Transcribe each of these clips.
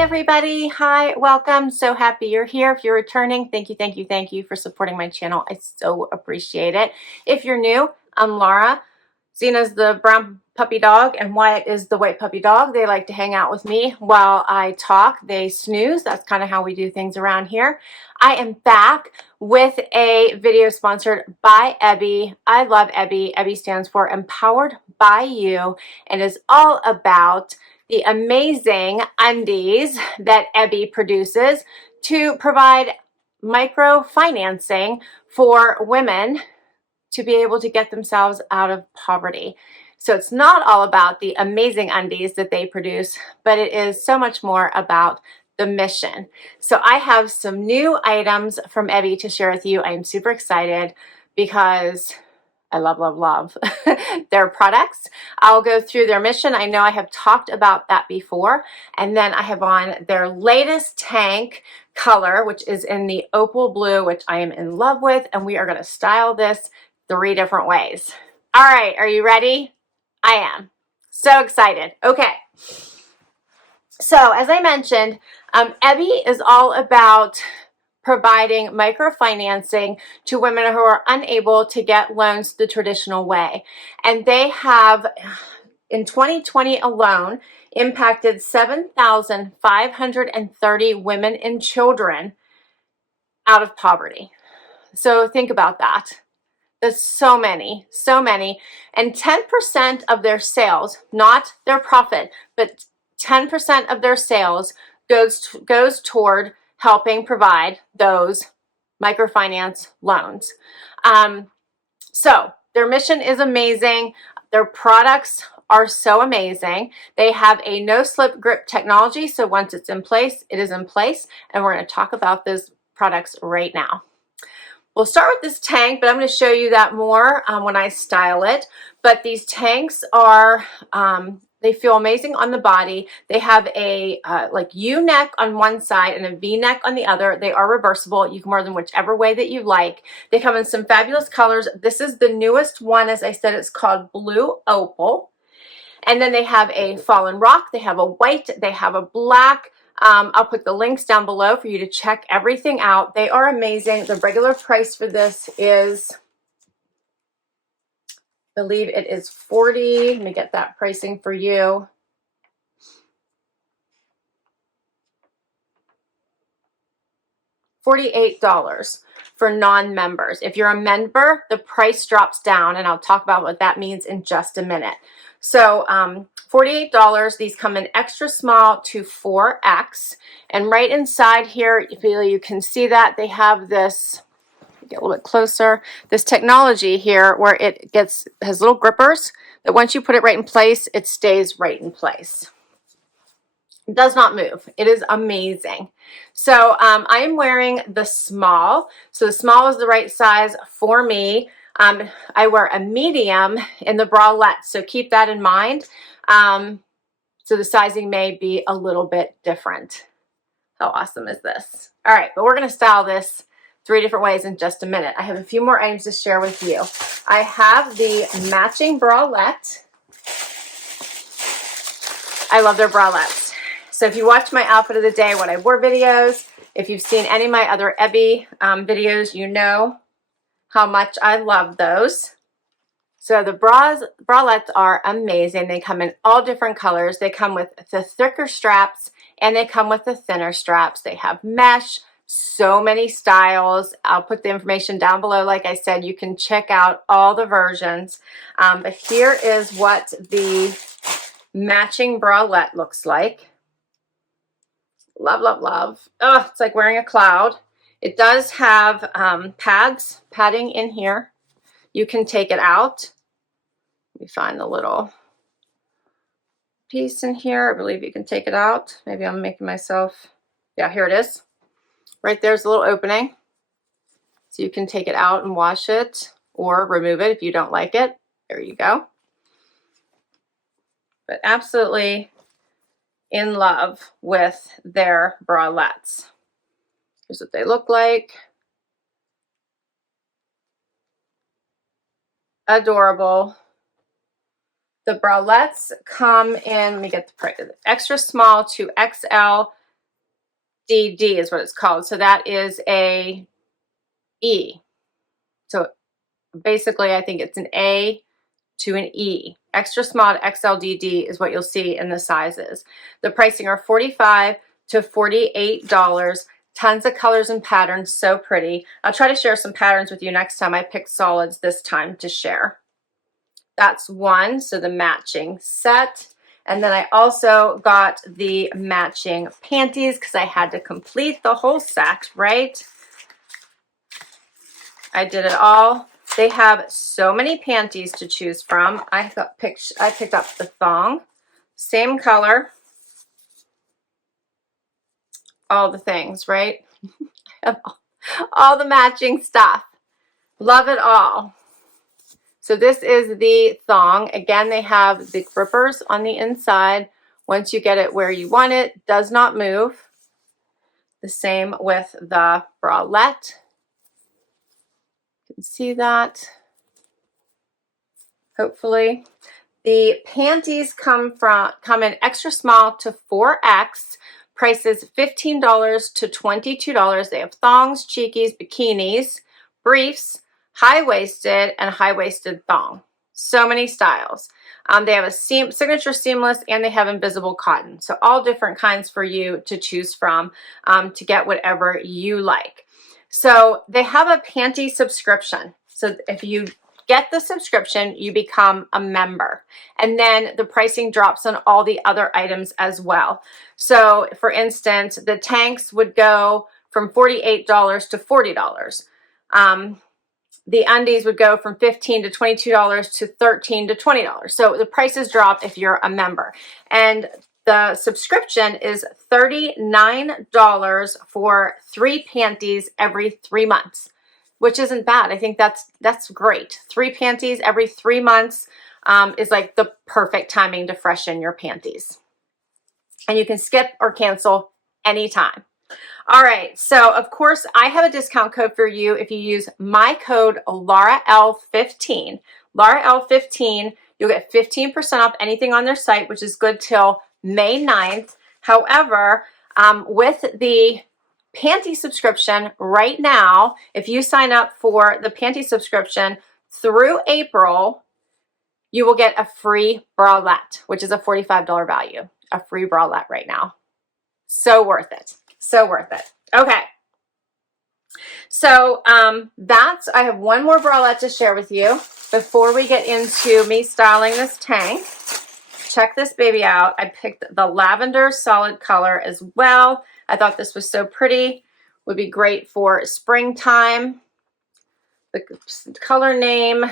everybody. Hi, welcome. So happy you're here. If you're returning, thank you for supporting my channel. I so appreciate it. If you're new, I'm Laura. Zena's the brown puppy dog and Wyatt is the white puppy dog. They like to hang out with me while I talk. They snooze. That's kind of how we do things around here. I am back with a video sponsored by Ebby. I love Ebby. Ebby stands for Empowered by You and is all about the amazing undies that Ebby produces to provide microfinancing for women to be able to get themselves out of poverty. So it's not all about the amazing undies that they produce, but it is so much more about the mission. So I have some new items from Ebby to share with you. I am super excited because I love their products. I'll go through their mission. I know I have talked about that before. And then I have on their latest tank color, which is in the opal blue, which I am in love with. And we are going to style this 3 different ways. All right, are you ready? I am. So excited. Okay. So as I mentioned, Ebby is all about providing microfinancing to women who are unable to get loans the traditional way. And they have, in 2020 alone, impacted 7,530 women and children out of poverty. So think about that. There's so many. And 10% of their sales, not their profit, but 10% of their sales goes toward helping provide those microfinance loans. So their mission is amazing. Their products are so amazing. They have a no-slip grip technology. So once it's in place, it is in place. And we're going to talk about those products right now. We'll start with this tank, but I'm going to show you that more when I style it. But these tanks are, they feel amazing on the body. They have a like U neck on one side and a V neck on the other. They are reversible. You can wear them whichever way that you like. They come in some fabulous colors. This is the newest one. As I said, it's called Blue Opal. And then they have a fallen rock. They have a white. They have a black. I'll put the links down below for you to check everything out. They are amazing. The regular price for this is, I believe it is $40. Let me get that pricing for you. $48 for non-members. If you're a member, the price drops down, and I'll talk about what that means in just a minute. So $48. These come in extra small to 4X. And right inside here, you can see that they have this, get a little bit closer, this technology here where it has little grippers that once you put it right in place, it stays right in place. It does not move. It is amazing. So I am wearing the small. So the small is the right size for me. I wear a medium in the bralette, so keep that in mind. So the sizing may be a little bit different. How awesome is this? All right, but we're going to style this 3 different ways in just a minute. I have a few more items to share with you. I have the matching bralette. I love their bralettes. So if you watch my outfit of the day, what I wore videos, if you've seen any of my other Ebby videos, you know how much I love those. So the bralettes are amazing. They come in all different colors. They come with the thicker straps and they come with the thinner straps. They have mesh, so many styles. I'll put the information down below. Like I said, you can check out all the versions. But here is what the matching bralette looks like. Love. Oh, it's like wearing a cloud. It does have padding in here. You can take it out. Let me find the little piece in here. I believe you can take it out. Maybe I'm making myself, yeah, here it is. Right there's a little opening. So you can take it out and wash it or remove it if you don't like it. There you go. But absolutely in love with their bralettes. Here's what they look like. Adorable. The bralettes come in, let me get the price, extra small to XL is what it's called. So that is a E. So basically, I think it's an A to an E. Extra small to XLDD is what you'll see in the sizes. The pricing are $45 to $48. Tons of colors and patterns, so pretty. I'll try to share some patterns with you next time. I picked solids this time to share. That's one, so the matching set. And then I also got the matching panties because I had to complete the whole set, right? I did it all. They have so many panties to choose from. I picked up the thong, same color, all the things, right? All the matching stuff. Love it all. So this is the thong. Again, they have the grippers on the inside. Once you get it where you want it, does not move. The same with the bralette. You can see that, hopefully. The panties come in extra small to 4X. Prices $15 to $22. They have thongs, cheekies, bikinis, briefs, high-waisted, and high-waisted thong. So many styles. They have a signature seamless, and they have invisible cotton. So all different kinds for you to choose from to get whatever you like. So they have a panty subscription. So if you get the subscription, you become a member. And then the pricing drops on all the other items as well. So for instance, the tanks would go from $48 to $40. The undies would go from $15 to $22 to $13 to $20. So the prices drop if you're a member. And the subscription is $39 for 3 panties every 3 months, which isn't bad. I think that's great. 3 panties every 3 months is like the perfect timing to freshen your panties. And you can skip or cancel anytime. All right, so of course I have a discount code for you if you use my code LauraL15. LauraL15, you'll get 15% off anything on their site, which is good till May 9th. However, with the panty subscription right now, if you sign up for the panty subscription through April, you will get a free bralette, which is a $45 value. A free bralette right now. So worth it. So worth it. Okay. So I have one more bralette to share with you before we get into me styling this tank. Check this baby out. I picked the lavender solid color as well. I thought this was so pretty. Would be great for springtime. The color name,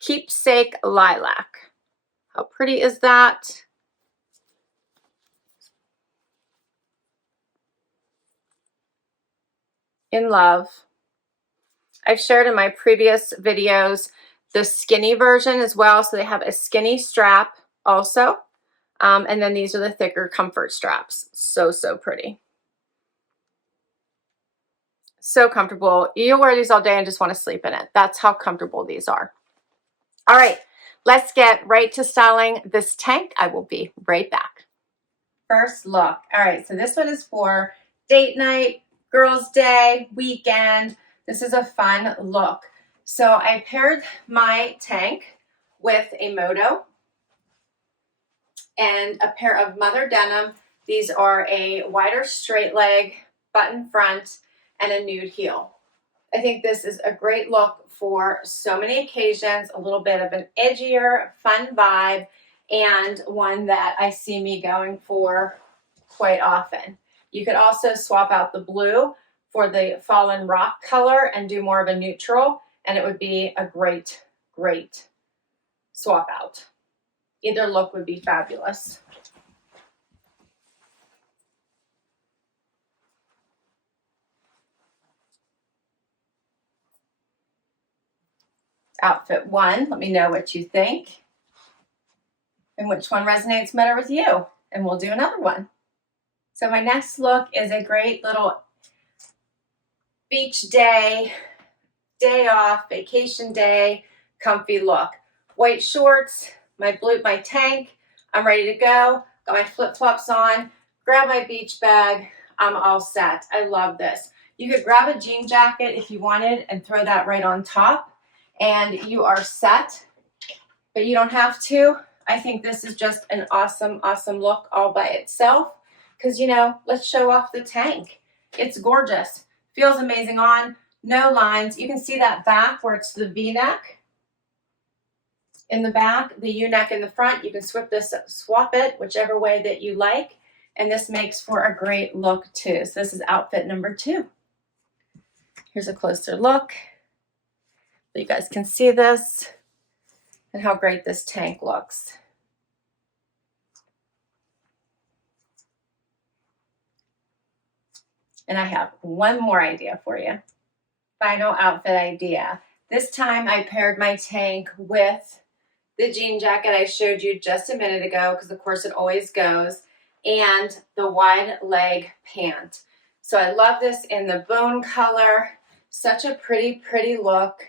Keepsake Lilac. How pretty is that? In love. I've shared in my previous videos the skinny version as well. So they have a skinny strap also. And then these are the thicker comfort straps. So, so pretty. So comfortable. You'll wear these all day and just want to sleep in it. That's how comfortable these are. All right, let's get right to styling this tank. I will be right back. First look. All right, so this one is for date night, girls' day, weekend. This is a fun look. So I paired my tank with a moto and a pair of mother denim. These are a wider straight leg, button front, and a nude heel. I think this is a great look for so many occasions, a little bit of an edgier, fun vibe, and one that I see me going for quite often. You could also swap out the blue for the fallen rock color and do more of a neutral, and it would be a great, great swap out. Either look would be fabulous. Outfit one, let me know what you think and which one resonates better with you, and we'll do another one. So my next look is a great little beach day, day off, vacation day, comfy look. White shorts, my tank, I'm ready to go. Got my flip-flops on, grab my beach bag. I'm all set. I love this. You could grab a jean jacket if you wanted and throw that right on top, and you are set, but you don't have to. I think this is just an awesome, awesome look all by itself because, you know, let's show off the tank. It's gorgeous. Feels amazing on. No lines. You can see that back where it's the V-neck in the back, the U-neck in the front. You can swap it whichever way that you like, and this makes for a great look too. So this is outfit number 2. Here's a closer look so you guys can see this and how great this tank looks. And I have one more idea for you. Final outfit idea. This time I paired my tank with the jean jacket I showed you just a minute ago, because of course it always goes, and the wide leg pant. So I love this in the bone color. Such a pretty, pretty look.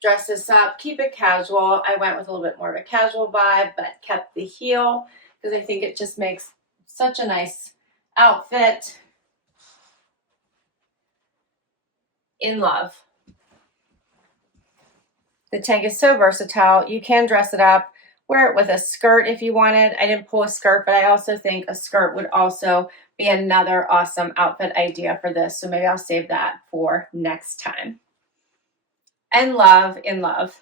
Dress this up, keep it casual. I went with a little bit more of a casual vibe, but kept the heel because I think it just makes such a nice outfit. In love. The tank is so versatile. You can dress it up, wear it with a skirt if you wanted. I didn't pull a skirt, but I also think a skirt would also be another awesome outfit idea for this. So maybe I'll save that for next time. In love, in love.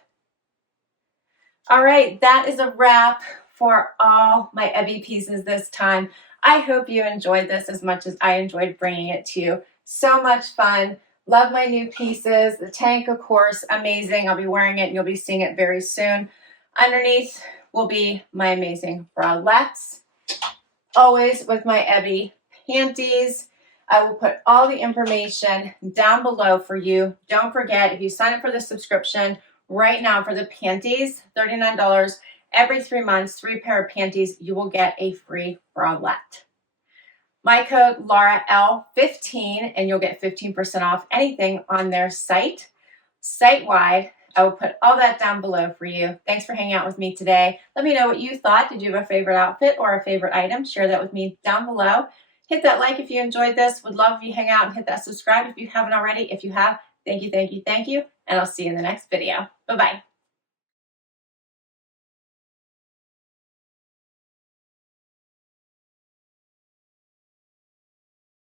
All right, that is a wrap for all my Ebby pieces this time. I hope you enjoyed this as much as I enjoyed bringing it to you. So much fun. Love my new pieces. The tank, of course, amazing. I'll be wearing it and you'll be seeing it very soon. Underneath will be my amazing bralettes. Always with my Ebby panties. I will put all the information down below for you. Don't forget, if you sign up for the subscription right now for the panties, $39, every 3 months, 3 pair of panties, you will get a free bralette. My code LauraL15, and you'll get 15% off anything on their site, site-wide. I will put all that down below for you. Thanks for hanging out with me today. Let me know what you thought. Did you have a favorite outfit or a favorite item? Share that with me down below. Hit that like if you enjoyed this. Would love if you hang out and hit that subscribe if you haven't already. If you have, thank you, thank you, thank you. And I'll see you in the next video. Bye-bye.